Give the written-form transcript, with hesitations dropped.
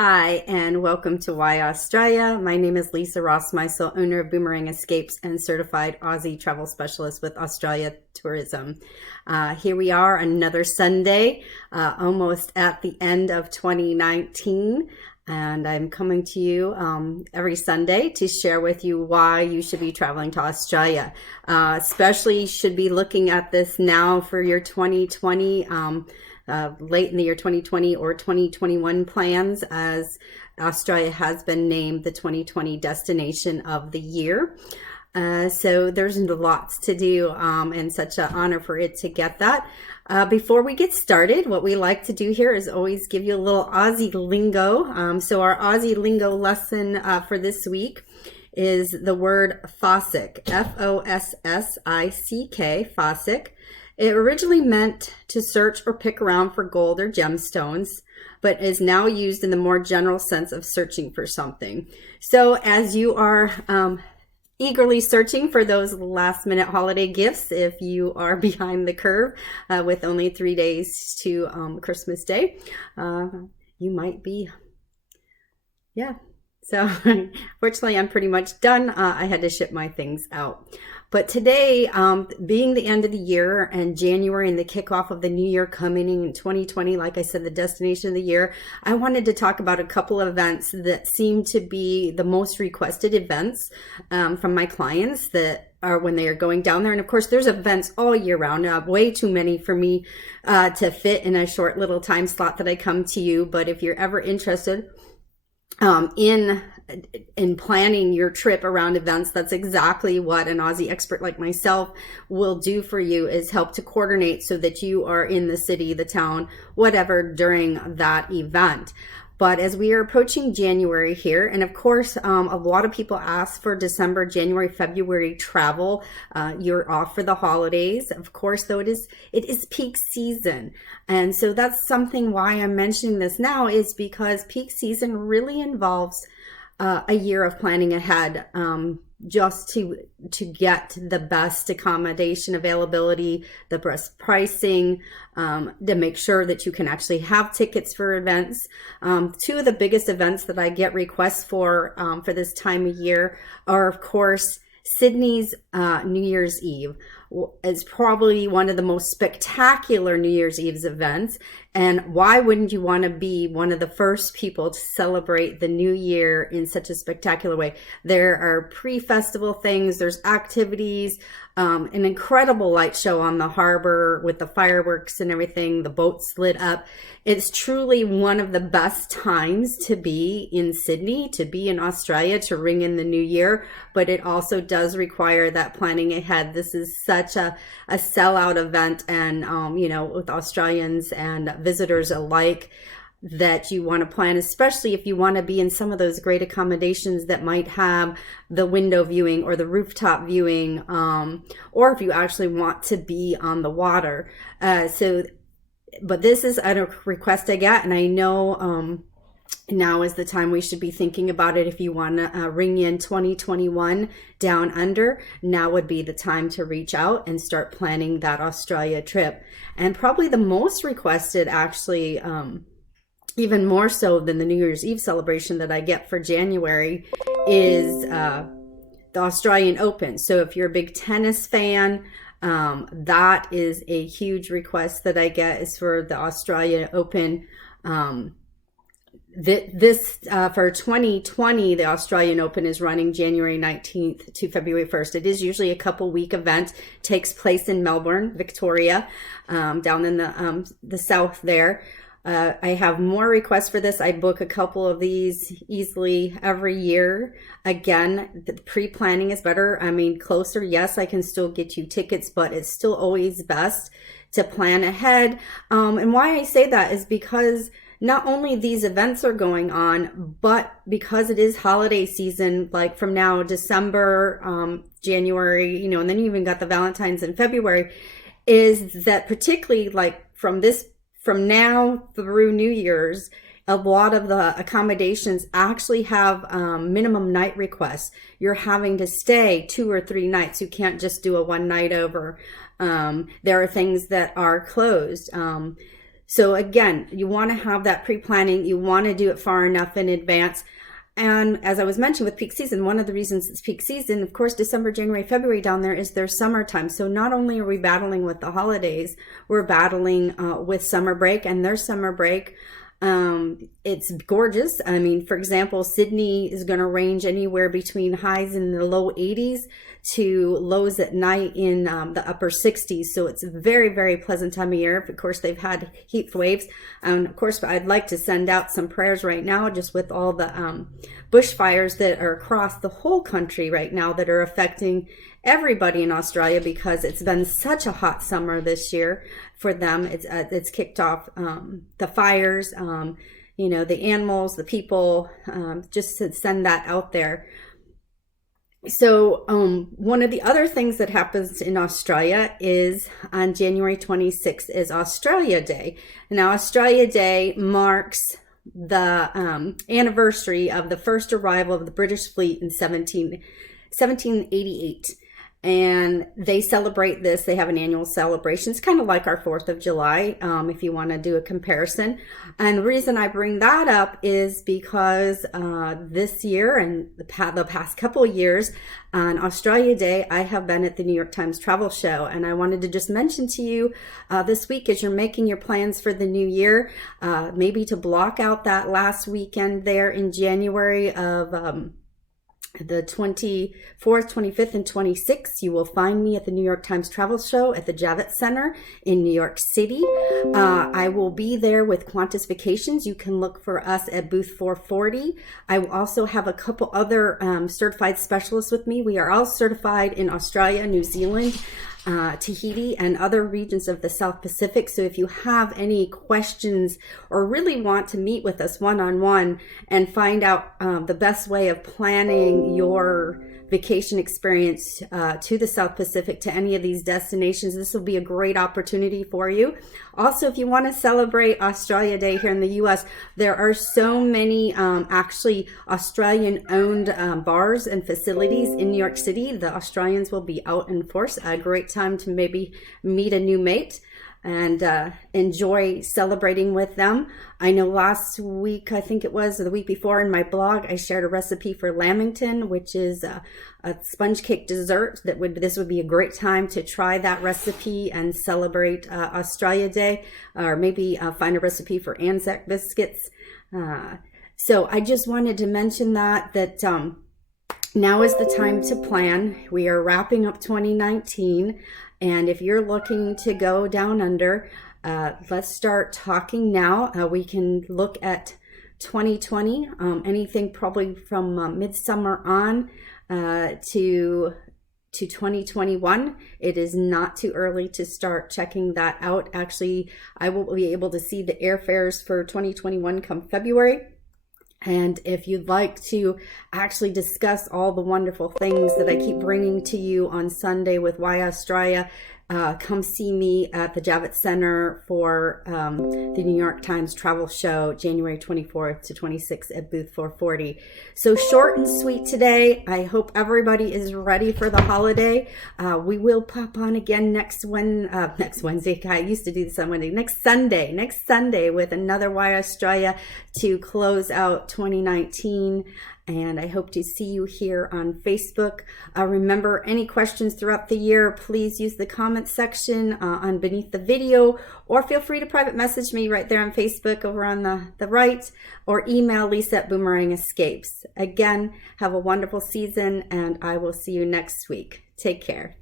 Hi, and welcome to Why Australia. My name is Lisa Rossmeissl, owner of Boomerang Escapes and certified Aussie travel specialist with Australia Tourism. Here we are, another Sunday, almost at the end of 2019. And I'm coming to you every Sunday to share with you why you should be traveling to Australia. Especially should be looking at this now for your 2020 late in the year 2020 or 2021 plans, as Australia has been named the 2020 destination of the year. So there's lots to do, and such an honor for it to get that. Before we get started, what we like to do here is always give you a little Aussie lingo. So our Aussie lingo lesson for this week is the word fossick, F-O-S-S-I-C-K, fossick. It originally meant to search or pick around for gold or gemstones, but is now used in the more general sense of searching for something. So as you are eagerly searching for those last minute holiday gifts, if you are behind the curve with only 3 days to Christmas Day, you might be, So fortunately, I'm pretty much done. I had to ship my things out. But today, being the end of the year and January and the kickoff of the new year coming in 2020, like I said, the destination of the year, I wanted to talk about a couple of events that seem to be the most requested events from my clients that are when they are going down there. And of course, there's events all year round, way too many for me to fit in a short little time slot that I come to you. But if you're ever interested in planning your trip around events, that's exactly what an Aussie expert like myself will do for you, is help to coordinate so that you are in the city, the town, whatever during that event. But as we are approaching January here, and of course, a lot of people ask for December, January, February travel. You're off for the holidays. Of course, though, it is peak season. And so that's something why I'm mentioning this now, is because peak season really involves a year of planning ahead, just to get the best accommodation availability, the best pricing, to make sure that you can actually have tickets for events. Two of the biggest events that I get requests for this time of year are, of course, Sydney's New Year's Eve. Is probably one of the most spectacular New Year's Eve's events. And why wouldn't you want to be one of the first people to celebrate the new year in such a spectacular way? There are pre-festival things, there's activities, an incredible light show on the harbor with the fireworks and everything, the boats lit up. It's truly one of the best times to be in Sydney, to be in Australia, to ring in the new year, but it also does require that planning ahead. This is such a sellout event, and with Australians and visitors alike, that you want to plan, especially if you want to be in some of those great accommodations that might have the window viewing or the rooftop viewing, or if you actually want to be on the water. But this is a request I get, and I know now is the time we should be thinking about it. If you want to ring in 2021 down under, now would be the time to reach out and start planning that Australia trip. And probably the most requested, actually, even more so than the New Year's Eve celebration that I get for January, is the Australian Open. So if you're a big tennis fan, that is a huge request that I get, is for the Australian Open. For 2020, the Australian Open is running January 19th to February 1st. It is usually a couple-week event, takes place in Melbourne, Victoria, down in the south there. I have more requests for this. I book a couple of these easily every year. Again, the pre-planning is better. I mean, closer, yes, I can still get you tickets, but it's still always best to plan ahead. And why I say that is because not only these events are going on, but because it is holiday season, like from now, December, January, and then you even got the Valentine's in February, is that particularly like from now through New Year's, a lot of the accommodations actually have minimum night requests. You're having to stay 2 or 3 nights. You can't just do a one night over. There are things that are closed. So again, you want to have that pre-planning. You want to do it far enough in advance. And as I was mentioning with peak season, one of the reasons it's peak season, of course, December, January, February down there is their summertime. So not only are we battling with the holidays, we're battling with summer break and their summer break. It's gorgeous. I mean, for example, Sydney is going to range anywhere between highs in the low 80s to lows at night in the upper 60s. So it's a very, very pleasant time of year. Of course, they've had heat waves. And of course, I'd like to send out some prayers right now, just with all the bushfires that are across the whole country right now that are affecting everybody in Australia, because it's been such a hot summer this year for them. It's kicked off the fires, you know, the animals, the people, just to send that out there. So one of the other things that happens in Australia is on January 26th is Australia Day. Now, Australia Day marks the anniversary of the first arrival of the British fleet in 1788. And they celebrate this. They have an annual celebration. It's kind of like our 4th of July, if you want to do a comparison. And the reason I bring that up is because this year and the past couple of years on Australia Day, I have been at the New York Times Travel Show. And I wanted to just mention to you this week, as you're making your plans for the new year, maybe to block out that last weekend there in January of the 24th, 25th, and 26th, you will find me at the New York Times Travel Show at the Javits Center in New York City. I will be there with Qantas Vacations. You can look for us at booth 440. I will also have a couple other certified specialists with me. We are all certified in Australia, New Zealand, Tahiti, and other regions of the South Pacific. So if you have any questions or really want to meet with us one-on-one and find out the best way of planning your vacation experience to the South Pacific, to any of these destinations, this will be a great opportunity for you. Also, if you want to celebrate Australia Day here in the US, there are so many actually Australian-owned bars and facilities in New York City. The Australians will be out in force. A great time to maybe meet a new mate and enjoy celebrating with them. I know last week, I think it was, or the week before, in my blog, I shared a recipe for lamington, which is a sponge cake dessert. This would be a great time to try that recipe and celebrate Australia Day, or maybe find a recipe for Anzac biscuits. So I just wanted to mention that now is the time to plan. We are wrapping up 2019. And if you're looking to go down under, let's start talking now. We can look at 2020, anything probably from midsummer on to 2021. It is not too early to start checking that out. Actually, I will be able to see the airfares for 2021 come February. And if you'd like to actually discuss all the wonderful things that I keep bringing to you on Sunday with Why Australia, come see me at the Javits Center for the New York Times Travel Show, January 24th to 26th at booth 440. So short and sweet today. I hope everybody is ready for the holiday. We will pop on again next Wednesday. I used to do this on Wednesday. Next Sunday with another Why Australia to close out 2019. And I hope to see you here on Facebook. Remember, any questions throughout the year, please use the comment section on beneath the video, or feel free to private message me right there on Facebook over on the right, or email Lisa at Boomerang Escapes. Again, have a wonderful season, and I will see you next week. Take care.